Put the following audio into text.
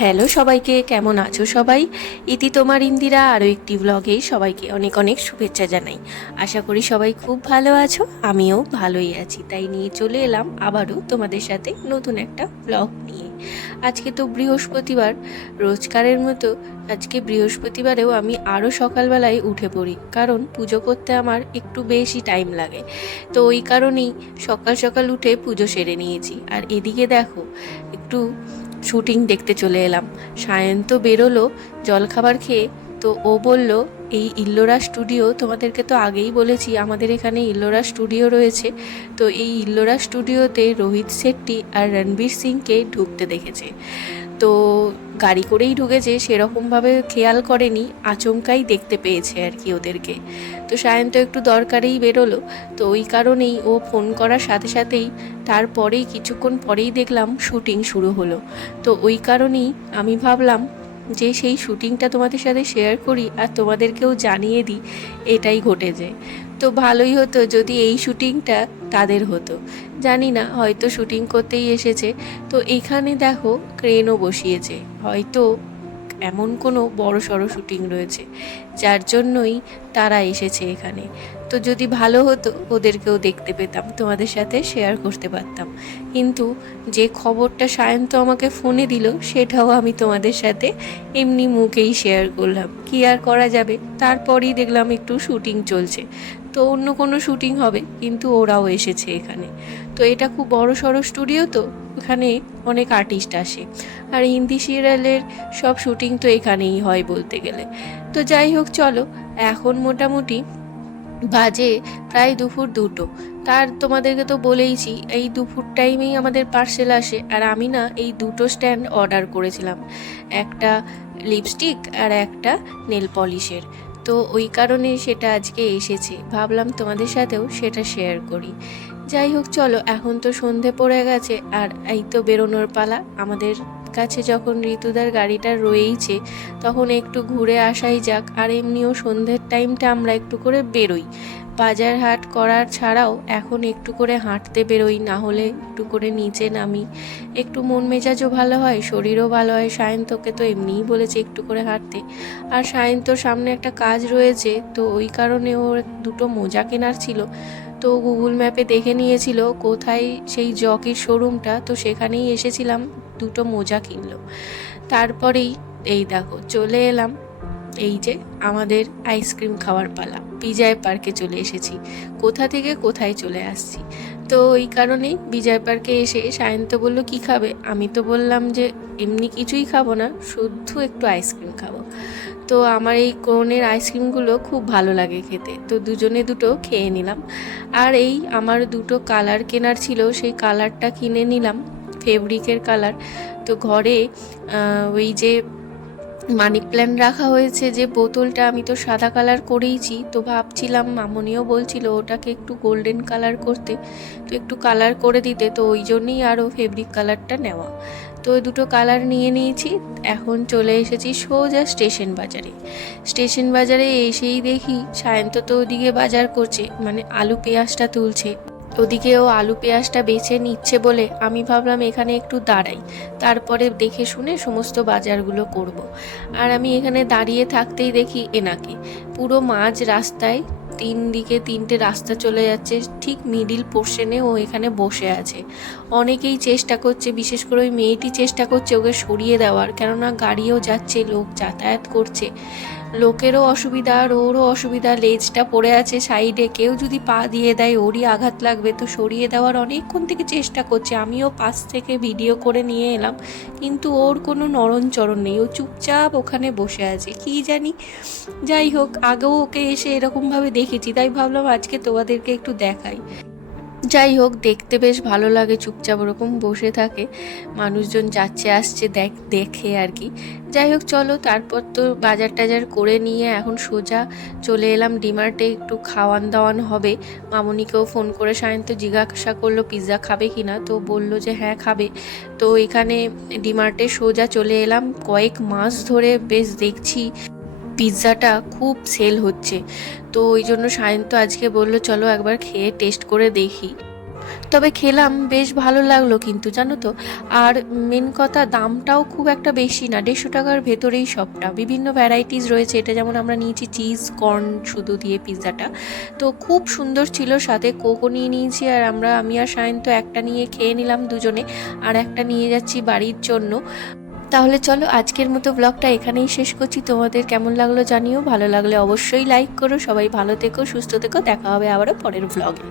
Hello সবাইকে, কেমন আছো সবাই? ইতি তোমার ইন্দিরা আরও একটি ব্লগে সবাইকে অনেক অনেক শুভেচ্ছা জানাই। আশা করি সবাই খুব ভালো আছো, আমিও ভালোই আছি। তাই নিয়ে চলে এলাম আবারও তোমাদের সাথে নতুন একটা ব্লগ নিয়ে। আজকে তো বৃহস্পতিবার, রোজকারের মতো আজকে বৃহস্পতিবারেও আমি আরও সকালবেলায় উঠে পড়ি, কারণ পুজো করতে আমার একটু বেশি টাইম লাগে। তো ওই কারণেই সকাল সকাল উঠে পুজো সেরে নিয়েছি। আর এদিকে দেখো, একটু শুটিং দেখতে চলে এলাম। সায়ন তো বেরোলো জলখাবার খেয়ে, তো ও বলল এই ইল্লোরা স্টুডিও, তোমাদেরকে তো আগেই বলেছি আমাদের এখানে ইল্লোরা স্টুডিও রয়েছে। তো এই ইল্লোরা স্টুডিওতে রোহিত শেট্টি আর রণবীর সিংকে ঢুকতে দেখেছে। তো গাড়ি করেই ঢুকেছে, সেরকমভাবে খেয়াল করেনি, আচমকাই দেখতে পেয়েছে আর কি ওদেরকে। তো সায়ন তো একটু দরকারেই বেরোলো, তো ওই কারণেই ও ফোন করার সাথে সাথেই তারপরেই কিছুক্ষণ পরেই দেখলাম শুটিং শুরু হলো। তো ওই কারণেই আমি ভাবলাম যে সেই শুটিংটা তোমাদের সাথে শেয়ার করি আর তোমাদেরকেও জানিয়ে দিই এটাই ঘটেছে। তো ভালোই হতো যদি এই শুটিংটা তাদের হতো, জানি না, হয়তো শুটিং করতেই এসেছে। তো এখানে দেখো ক্রেনও বসিয়েছে, হয়তো এমন কোনো বড় সড়ো শুটিং রয়েছে যার জন্যই তারা এসেছে এখানে। তো যদি ভালো হতো ওদেরকেও দেখতে পেতাম, তোমাদের সাথে শেয়ার করতে পারতাম। কিন্তু যে খবরটা সায়ন্ত আমাকে ফোনে দিল সেটাও আমি তোমাদের সাথে এমনি মুখেই শেয়ার করলাম, কি আর করা যাবে। তারপরেই দেখলাম একটু শুটিং চলছে, তো অন্য কোনো শুটিং হবে, কিন্তু ওরাও এসেছে এখানে। তো এটা খুব বড় সড়ো স্টুডিও, তো এখানে অনেক আর্টিস্ট আসে। আর হিন্দি সিরিয়ালের সব শুটিং তো এখানেই হয় বলতে গেলে। তো যাই হোক, চলো, এখন মোটামুটি বাজে প্রায় দুপুর 2টো। তার তোমাদেরকে তো বলেইছি এই দুপুর টাইমেই আমাদের পার্সেল আসে। আর আমি না এই দুটো স্ট্যান্ড অর্ডার করেছিলাম, একটা লিপস্টিক আর একটা নেল পলিশের। তো ওই কারণে সেটা আজকে এসেছে, ভাবলাম তোমাদের সাথেও সেটা শেয়ার করি। যাই হোক, চলো, এখন তো সন্ধে পড়ে গেছে আর এই তো বেরোনোর পালা আমাদের। কাছে যখন ঋতুদার গাড়িটা রয়েইছে, তখন একটু ঘুরে আসাই যাক। আর এমনিও সন্ধ্যের টাইমটা আমরা একটু করে বেরোই, বাজার হাট করার ছাড়াও এখন একটু করে হাঁটতে বেরোই, না হলে একটু করে নিচে নামি, একটু মন মেজাজও ভালো হয়, শরীরও ভালো হয়। সায়ন্তকে তো এমনিই বলেছে একটু করে হাঁটতে। আর সায়ন্তর সামনে একটা কাজ রয়েছে, তো ওই কারণে ওর দুটো মোজা কেনার ছিল। তো গুগল ম্যাপে দেখে নিয়েছিল কোথায় সেই জকির শোরুমটা, তো সেখানেই এসেছিলাম, দুটো মোজা কিনলো। তারপরেই এই দেখো চলে এলাম, এই যে আমাদের আইসক্রিম খাওয়ার পালা, বিজয় পার্কে চলে এসেছি। কোথা থেকে কোথায় চলে আসছি। তো ওই কারণেই বিজয় পার্কে এসে সায়ন্ত বলল কি খাবে, আমি তো বললাম যে এমনি কিছুই খাবো না, শুধু একটু আইসক্রিম খাবো। তো আমার এই কোনের আইসক্রিমগুলো খুব ভালো লাগে খেতে, তো দুজনে দুটো খেয়ে নিলাম। আর এই আমার দুটো কালার কেনার ছিল, সেই কালারটা কিনে নিলাম, ফেব্রিকের কালার। তো ঘরে ওই যে মানি প্ল্যান্ট রাখা হয়েছে যে বোতলটা, আমি তো সাদা কালার করেইছি, তো ভাবছিলাম, মামনিও বলছিল ওটাকে একটু গোল্ডেন কালার করতে, তো একটু কালার করে দিতে, তো ওই জন্যই আরও ফেব্রিক কালারটা নেওয়া। তো দুটো কালার নিয়ে নিয়েছি। এখন চলে এসেছি সোজা স্টেশন বাজারে। স্টেশন বাজারে এসেই দেখি সায়ন্ত তো ওদিকে বাজার করছে, মানে আলু পেঁয়াজটা তুলছে। ওদিকে ও আলু পেঁয়াজটা বেছে নিচ্ছে বলে আমি ভাবলাম এখানে একটু দাঁড়াই, তারপরে দেখে শুনে সমস্ত বাজারগুলো করব। আর আমি এখানে দাঁড়িয়ে থাকতেই দেখি এনাকে পুরো মাঝ রাস্তায়, 3 দিকে 3টে রাস্তা চলে যাচ্ছে, ঠিক মিডিল পোর্শনে ও এখানে বসে আছে। অনেকেই চেষ্টা করছে, বিশেষ করে ওই মেয়েটি চেষ্টা করছে ওকে সরিয়ে দেওয়ার, কেননা গাড়িও যাচ্ছে, লোক যাতায়াত করছে, লোকেরও অসুবিধা আর ওরও অসুবিধা, লেজটা পড়ে আছে সাইডে, কেউ যদি পা দিয়ে দেয় ওরই আঘাত লাগবে। তো সরিয়ে দেওয়ার অনেকক্ষণ থেকে চেষ্টা করছে, আমিও পাশ থেকে ভিডিও করে নিয়ে এলাম, কিন্তু ওর কোনো নড়নচড়ন নেই, ও চুপচাপ ওখানে বসে আছে, কি জানি। যাই হোক, আগেও ওকে এসে এরকমভাবে দেখেছি, তাই ভাবলাম আজকে তোমাদেরকে একটু দেখাই। যাই হোক, দেখতে বেশ ভালো লাগে, চুপচাপ ওরকম বসে থাকে, মানুষজন যাচ্ছে আসছে দেখে আর কি। যাই হোক, চলো, তারপর তো বাজার টাজার করে নিয়ে এখন সোজা চলে এলাম ডিমার্টে, একটু খাওয়ান দাওয়ান হবে। মামনিকেও ফোন করে সায়ন্ত জিজ্ঞাসা করলো পিৎজা খাবে কি না, তো বললো যে হ্যাঁ খাবে। তো এখানে ডিমার্টে সোজা চলে এলাম, কয়েক মাস ধরে বেশ দেখছি পিৎজাটা খুব সেল হচ্ছে। তো ওই জন্য সায়ন্ত আজকে বললো চলো একবার খেয়ে টেস্ট করে দেখি। তবে খেলাম, বেশ ভালো লাগলো কিন্তু জানো তো। আর মেন কথা, দামটাও খুব একটা বেশি না, 150 টাকার ভেতরেই সবটা, বিভিন্ন ভ্যারাইটিস রয়েছে। এটা যেমন আমরা নিয়েছি চিজ কর্ন শুধু দিয়ে পিৎজাটা, তো খুব সুন্দর ছিল। সাথে কোকও নিয়ে নিয়েছি, আর আমি আর সায়ন তো একটা নিয়ে খেয়ে নিলাম দুজনে, আর একটা নিয়ে যাচ্ছি বাড়ির জন্য। তাহলে চলো আজকের মতো ব্লগটা এখানেই শেষ করছি। তোমাদের কেমন লাগলো জানিও, ভালো লাগলে অবশ্যই লাইক করো। সবাই ভালো থেকো, সুস্থ থেকো, দেখা হবে আবারও পরের ব্লগে।